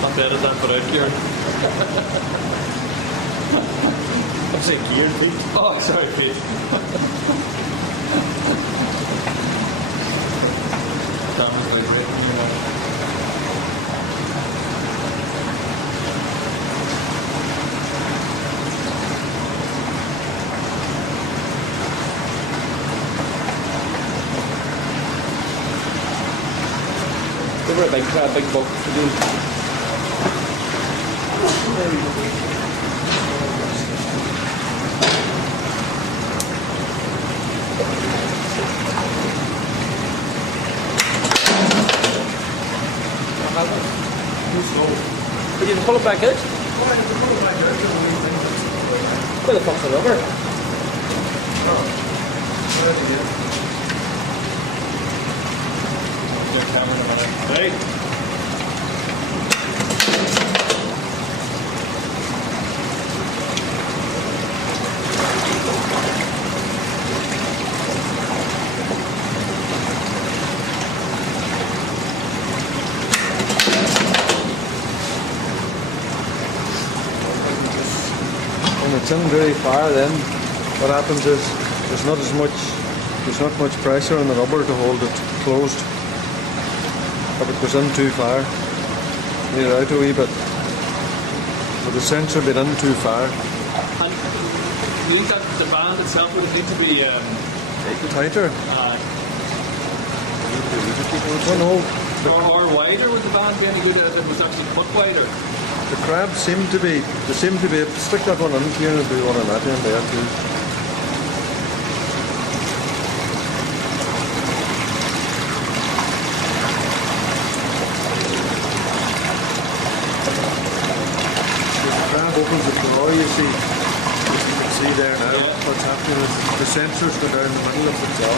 Not better than put out gear. I'm saying gear, Pete. Oh, sorry, Pete. That was like right. Give her a big book to do. There we go. But you can pull it back out? Where the fuck's the rubber? Right. When it's in very far, then what happens is there's not much pressure on the rubber to hold it closed. If it goes in too far, need it out a wee bit. But the sensor been in too far. And it means that the band itself would need to be Tighter. Or wider. Would the band be any good if it was actually cut wider? The crabs seem to be. Stick that one in here and do one on that end there too. Opens the drawer, you see. You can see there now what's happening is the sensors go down the middle of the jaw.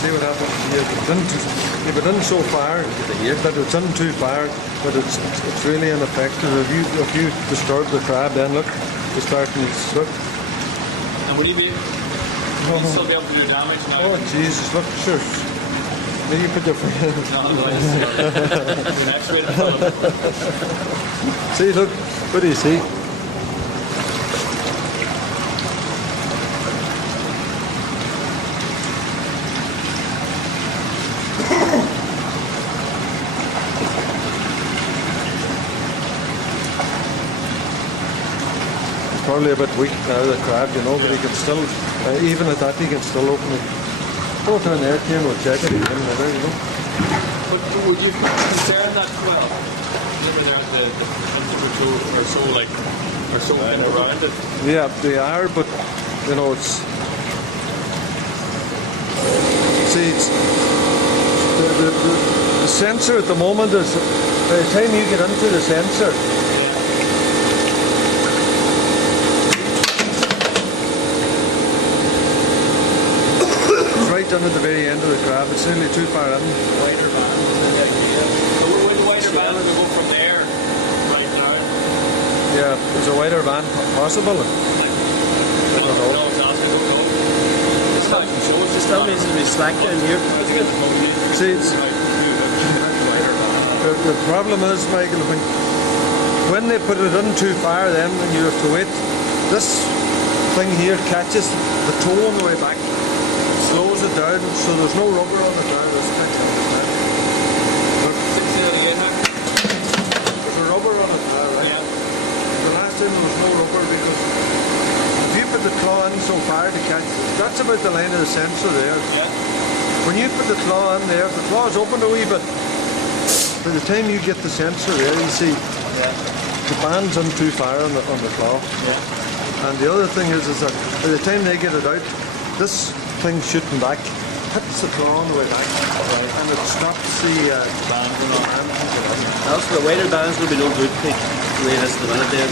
See what happens if it didn't so far, but it's in too far, but it's really ineffective. If you disturb the crab, then look, it's starting to slip. And would you be still be able to do damage now? Oh Jesus, look, sure. Maybe you put your finger in. The next way to pull it. See, look, what do you see? Probably a bit weak now, the crab, you know, but he can still, even at that, he can still open it. Throw it down there, Kieran, we'll check it again. There you go. But would you concern that, well, the principal are so like, are so kind of around it? Yeah, they are, but, you know, it's, see, it's, the sensor at the moment is, by the time you get into the sensor, right down at the very end of the crab, it's nearly too far in. Wider band, the idea. So would the wider band go from there right now? Yeah, is a wider band possible? I don't know. No, it's not. It's not. It still needs to be slack down here. See, it's, the problem is, Michael, when they put it in too far, then you have to wait. This thing here catches the toe on the way back. slows it down, so there's no rubber on it now. There's 688 hack. a rubber on it now, right? Yeah. The last time there was no rubber because if you put the claw in so far to catch, that's about the line of the sensor there. Yeah. When you put the claw in there, the claw's open a wee bit. By the time you get the sensor there, you see the band's in too far on the claw. Yeah. And the other thing is that by the time they get it out, this thing shooting back hits the claw on the way back, and it stops the band going on. Also, the wider bands will be no good the way it is at the minute there.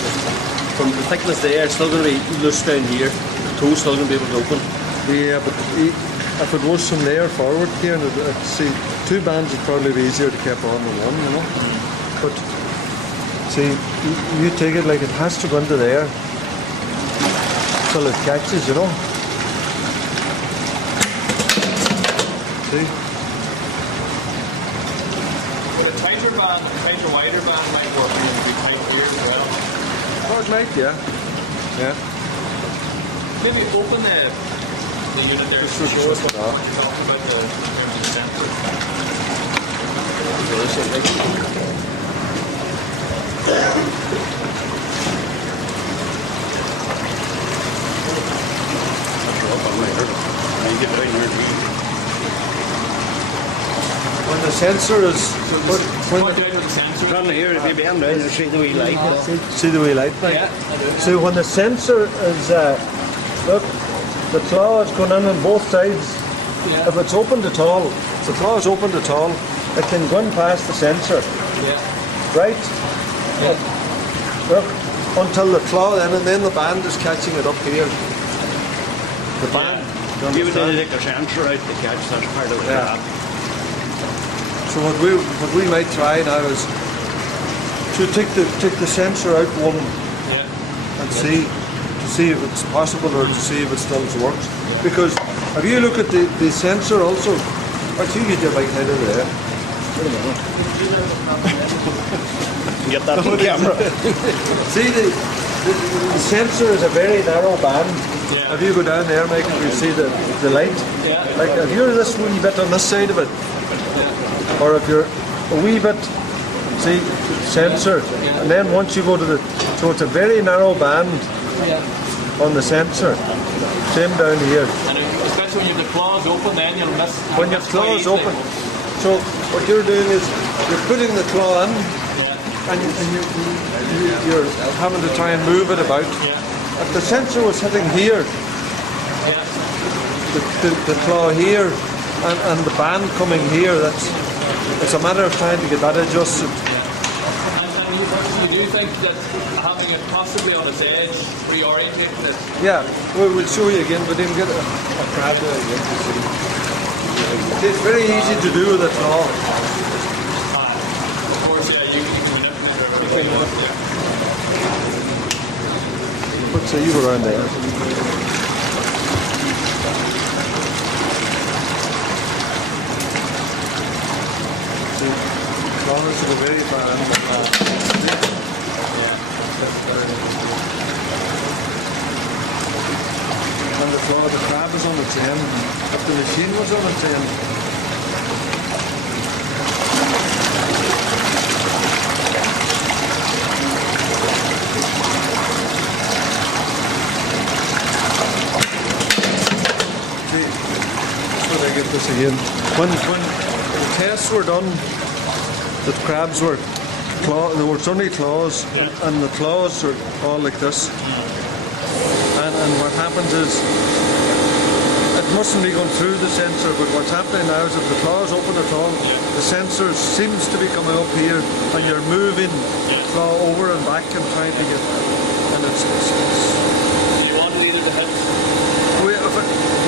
From the thickness there, it's still going to be loose down here. The toe's still going to be able to open. Yeah, but if it was from there forward here, see, two bands would probably be easier to keep on than one, you know. But see, you take it like it has to go into there till it catches, you know. See? But a tighter band, a tighter, wider band might work and be tight here as well. Oh, it might, yeah. Yeah. Maybe open the unit there to show us what you're talking about the sensor. When the sensor is... Point out where the sensor is. From here, if you bend down, you'll see the wee light. See the wee light? Like? Yeah, I do. So when the sensor is... look, the claw is going in on both sides. Yeah. If it's opened at all, if the claw is opened at all, it can go in past the sensor. Yeah. Right? Yeah. Look, until the claw and then the band is catching it up here. The band. You would need to take the sensor out to catch that part of the Yeah. crab. So what we might try now is to take the sensor out one Yeah. and see if it's possible or to see if it still works. Because if you look at the sensor also, actually you get your bike head over there. Get that on camera. See the sensor is a very narrow band. Yeah. If you go down there, Mike, you see the light. Yeah. Like if you're this wee bit on this side of it, or if you're a wee bit, see, sensor, and then once you go to so it's a very narrow band on the sensor. Same down here. And especially when you have the claws open, then you'll miss. When your claw is open, so what you're doing is you're putting the claw in, and you're having to try and move it about. If the sensor was hitting here, the claw here, and the band coming here, it's a matter of trying to get that adjusted. And you do think that having it possibly on its edge, reorientating it? Yeah, we'll show you again, but then get a crab there again to see. It's very easy to do with a claw. Of course, yeah, you can manipulate it. But so you were around there. Claws to the very far end. And the crab is on its end. If the machine was on its end. See, so they get this again. When the tests were done, the crabs were there were only claws, and the claws are all like this. And what happens is, it mustn't be going through the sensor, but what's happening now is if the claw is open at all, the sensor seems to be coming up here, and you're moving the claw over and back and trying to get, and it's You want it either to hit.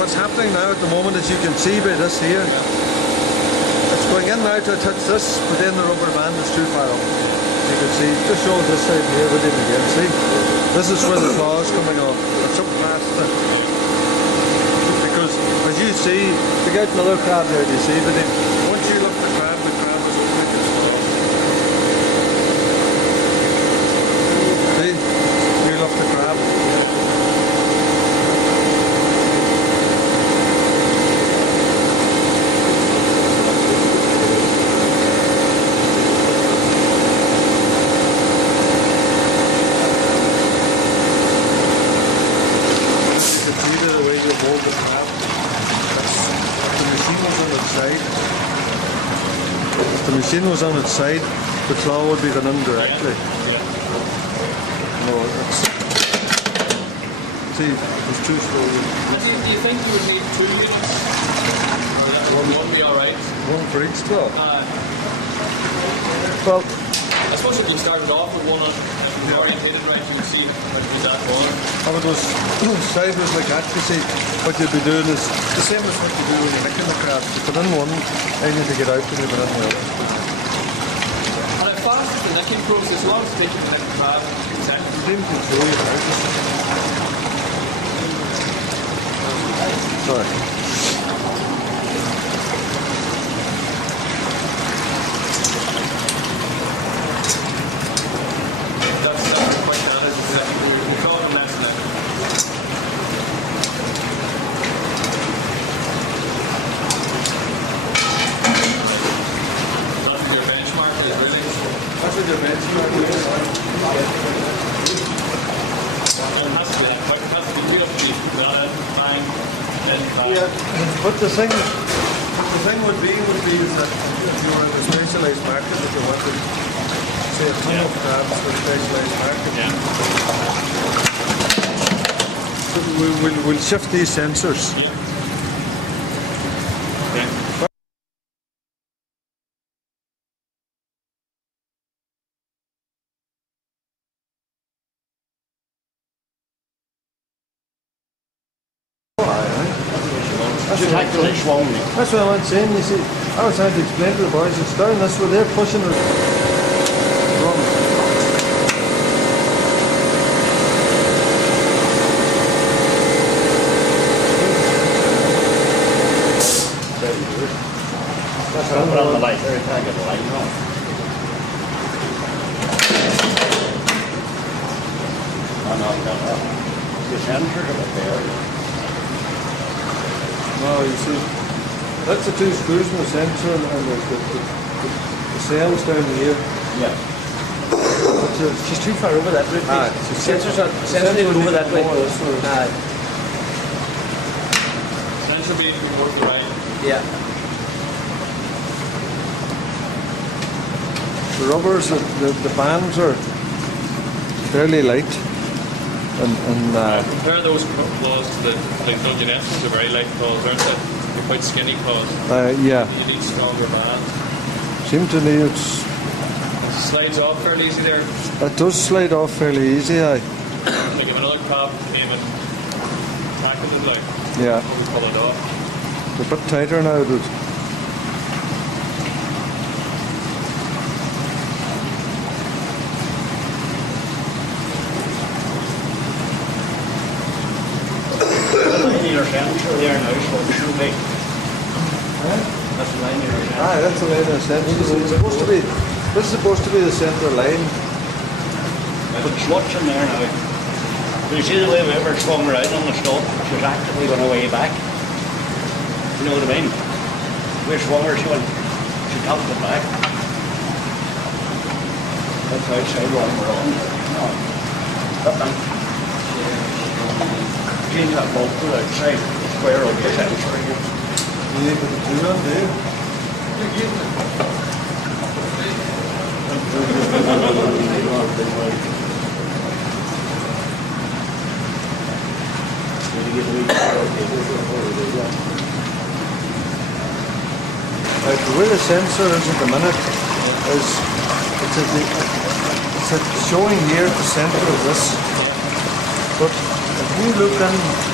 what's happening now at the moment is you can see by this here, it's going in now to touch this, but then the rubber band is too far up. You can see, just show this side here with it again, see? This is where the claw is coming off. It's up past it. Because, as you see, we got another crab there, do you see? But then, once you look at the crab is open like this. See? You look at the crab. machine was on its side, the claw would be going in directly. Yeah. No, it's, see, there's two screws. Do you think you would need 2 units? Or would one be alright? One for each claw. Well, I suppose if you started off with one on, if you orientated right, you would see how to use that one. If it was sideways like that, you see, what you'd be doing is the same as what you do when you're making the crab. You put in one, and you take it out, and you put in the other. And how fast is the nicking process? As long as you take it to the crab in seconds. Same control you have. Sorry. That's quite bad, isn't it? You're drawing a mess in it. That's your benchmark, really. That's what your benchmark is. It has to be, we have to be good, time, then time. Yeah, but the thing would be that if you were in a specialised market, if you wanted, say, a ton of crabs for a specialised market, we'll shift these sensors. Yeah. just like the leash swung me. That's what I'm saying, you see. I was trying to explain to the boys, it's down this way, they're pushing it wrong. That's what I put on the light there, I get the light on. The sensor up there. No, you see, that's the two screws in the sensor and the cells down here. Yeah. But She's too far over that way. Sensors need to go over that way. Sensor being towards the right. Yeah. the rubbers, the bands are fairly light. And compare those claws to the Dungeness ones, are very light claws, aren't they? They're quite skinny claws. yeah, You need stronger bands. seem to me it Slides off fairly easy there. does slide off fairly easy. Like if another crab came and tackled it, like, Yeah, we pull it off. they're a bit tighter now, dude. Sensor there now, so it should be. That's the line you're in. Aye, that's the line of sensor. It's supposed to be. This is supposed to be the centre line. But it's watching there now. You see the way we ever swung around on the stop? She was actively going away back. You know what I mean? We swung her, she tapped it back. That's outside one we're on. No. But then, change that bolt to the outside, square of the sensor here. You need to put the two on, do you? Like the way the sensor is at the minute is it's showing here at the centre of this. But if you look in